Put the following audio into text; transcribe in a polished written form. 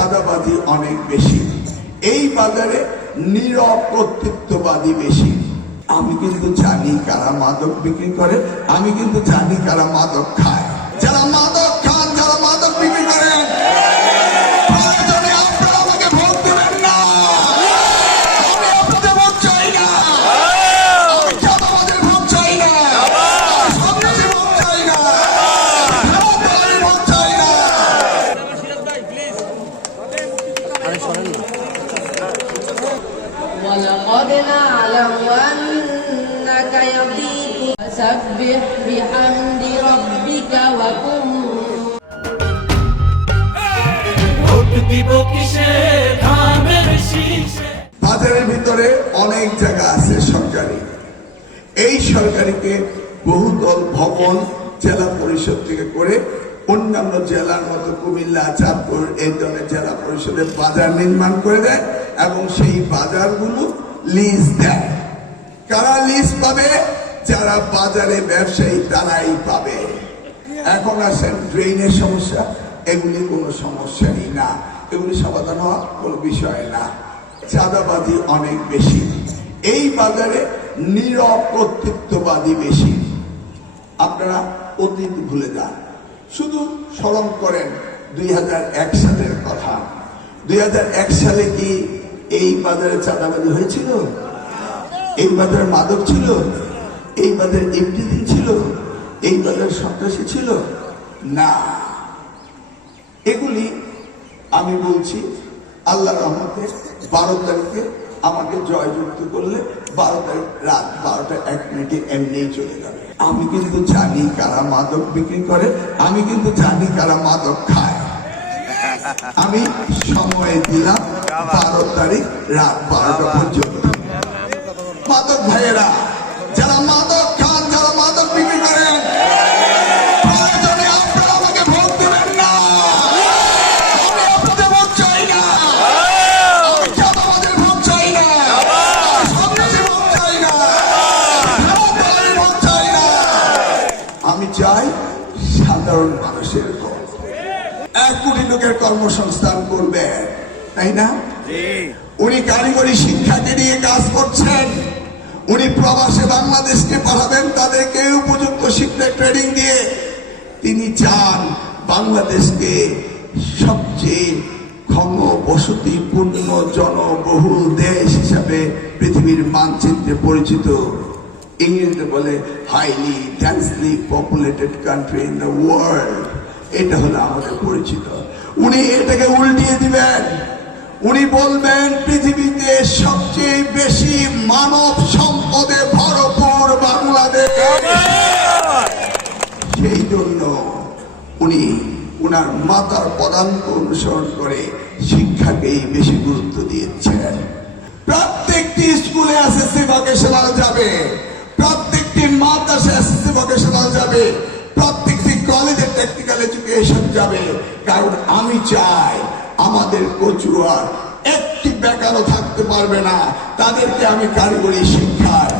চাঁদাবাজি অনেক বেশি, এই বাজারে নীরব কর্তৃত্ববাদী বেশি। আমি কিন্তু জানি কারা মাদক বিক্রি করে, আমি কিন্তু জানি কারা মাদক খায়। যারা মাদক খান, যারা মাদক বিক্রি করেন, প্রয়োজনে আপনারা আমাকে ভোট দেবেন না, আমি আপনাদের ভোট চাই না, আমি চাঁদাবাজের ভোট চাই না, সন্ত্রাসীর ভোট চাই না, ধর্মদ্রোহীর ভোট চাই না। ولقد نعلم أنك يضيق فسبح بحمد ربك وكن বাজারের ভিতরে অনেক জায়গা আছে সরকারি, এই সরকারিকে বহুতল ভবন জেলা পরিষদ থেকে করে অন্যান্য জেলার মতো কুমিল্লা, চাঁদপুর এই ধরনের জেলা পরিষদের বাজার নির্মাণ করে দেয় এবং সেই বাজারগুলো লিজ দেয়। কারা লিজ পাবে? যারা বাজারে ব্যবসায়ী তারাই পাবে। এখন আসেন ড্রেনের সমস্যা, এগুলি কোনো সমস্যাই না, এগুলি সমাধান হওয়া কোনো বিষয় না। চাঁদাবাজি অনেক বেশি, এই বাজারে নীরব কর্তৃত্ববাদী বেশি। আপনারা অতীত ভুলে যান, শুধু স্মরণ করেন 2001 সালের কথা। 2001 সালে কি এই বাজারে চাঁদাবাজি হয়েছিল? এই বাজারে মাদক ছিল? এই বাজারে এভরিথিং ছিল? এই বাজারে সন্ত্রাসী ছিল? না। এগুলি আমি বলছি আল্লাহর রহমতে 12 তারিখে আমাকে জয়যুক্ত করলে 12 তারিখ রাত 12:01 এমনিই চলে যাবে। আমি কিন্তু জানি কারা মাদক বিক্রি করে, আমি কিন্তু জানি কারা মাদক খায়। আমি সময় দিলাম 12 তারিখ রাত 12টা পর্যন্ত। মাদক ভাইয়েরা, যারা মাদক খান, যারা মাদক বিক্রি করেন, প্রয়োজনে আপনারা আমাকে ভোট দেবেন না, আমি আপনাদের ভোট চাই না, আমি চাঁদাবাজের ভোট চাই না, সন্ত্রাসীর ভোট চাই না, ধর্মদ্রোহীর ভোট চাই না। আমি চাই সাধারণ মানুষের ভোট। 1 কোটি লোকের কর্মসংস্থান করবে, তাই না? উনি কারিগরি শিক্ষাকে নিয়ে কাজ করছেন, উনি প্রবাসে বাংলাদেশকে পাঠাবেন তাদেরকে উপযুক্ত শিক্ষা ট্রেনিং দিয়ে। তিনি চান বাংলাদেশকে সবচেয়ে ঘনবসতিপূর্ণ জনবহুল দেশ হিসাবে পৃথিবীর মানচিত্রে পরিচিত। ইংরেজিতে বলে highly densely populated country in the world. এটা হলো আমাদের পরিচিত। উনি এটাকে উল্টিয়ে দিবেন, উনি বলবেন পৃথিবীতে সবচেয়ে বেশি মানব সম্পদে ভরপুর বাংলাদেশ। সেই জন্য উনি উনার মাতার পদাঙ্ক অনুসরণ করে শিক্ষাকেই বেশি গুরুত্ব দিয়েছেন। প্রত্যেকটি স্কুলে এসএসসি ভোকেশনাল যাবে, প্রত্যেকটি মাদ্রাসা এসএসসি ভোকেশনাল যাবে, প্রত্যেকটি কলেজে টেকনিক্যাল এডুকেশন যাবে। কারণ আমি চাই আমাদের কচুয়ার একটি বেকারও থাকতে পারবে না, তাদেরকে আমি কারিগরি শিক্ষায়